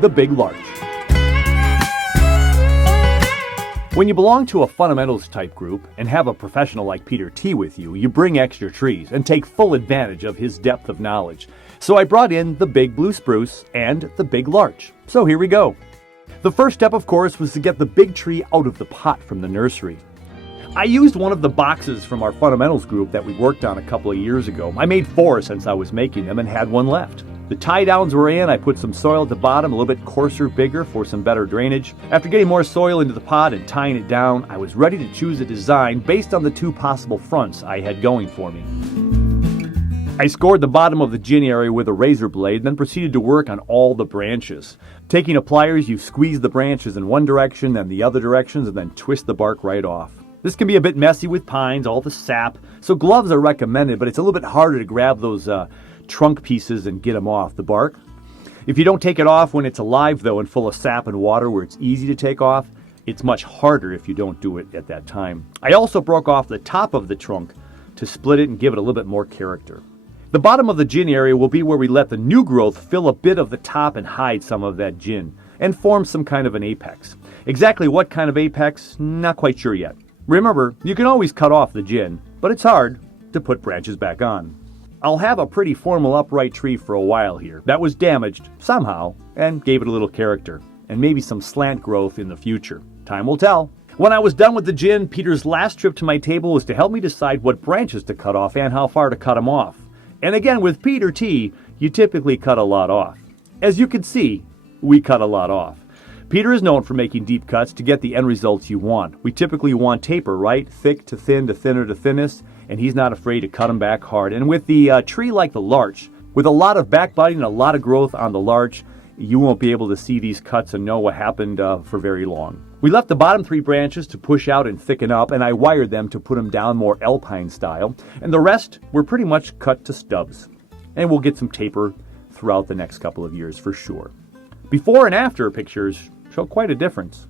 the big larch. When you belong to a fundamentals type group and have a professional like Peter T with you, you bring extra trees and take full advantage of his depth of knowledge. So I brought in the big blue spruce and the big larch. So here we go. The first step, of course, was to get the big tree out of the pot from the nursery. I used one of the boxes from our fundamentals group that we worked on a couple of years ago. I made 4 since I was making them and had one left. The tie downs were in. I put some soil at the bottom, a little bit coarser, bigger for some better drainage. After getting more soil into the pot and tying it down, I was ready to choose a design based on the 2 possible fronts I had going for me. I scored the bottom of the gin area with a razor blade, then proceeded to work on all the branches. Taking a pliers, you squeeze the branches in one direction, then the other directions, and then twist the bark right off. This can be a bit messy with pines, all the sap, so gloves are recommended, but it's a little bit harder to grab those trunk pieces and get them off the bark. If you don't take it off when it's alive though and full of sap and water where it's easy to take off, it's much harder if you don't do it at that time. I also broke off the top of the trunk to split it and give it a little bit more character. The bottom of the gin area will be where we let the new growth fill a bit of the top and hide some of that gin and form some kind of an apex. Exactly what kind of apex, not quite sure yet. Remember, you can always cut off the gin, but it's hard to put branches back on. I'll have a pretty formal upright tree for a while here. That was damaged, somehow, and gave it a little character, and maybe some slant growth in the future. Time will tell. When I was done with the gin, Peter's last trip to my table was to help me decide what branches to cut off and how far to cut them off. And again, with Peter T, you typically cut a lot off. As you can see, we cut a lot off. Peter is known for making deep cuts to get the end results you want. We typically want taper, right? Thick to thin to thinner to thinnest, and he's not afraid to cut them back hard. And with the tree like the larch, with a lot of backbiting and a lot of growth on the larch, you won't be able to see these cuts and know what happened for very long. We left the bottom 3 branches to push out and thicken up, and I wired them to put them down more alpine style, and the rest were pretty much cut to stubs. And we'll get some taper throughout the next couple of years for sure. Before and after pictures show quite a difference.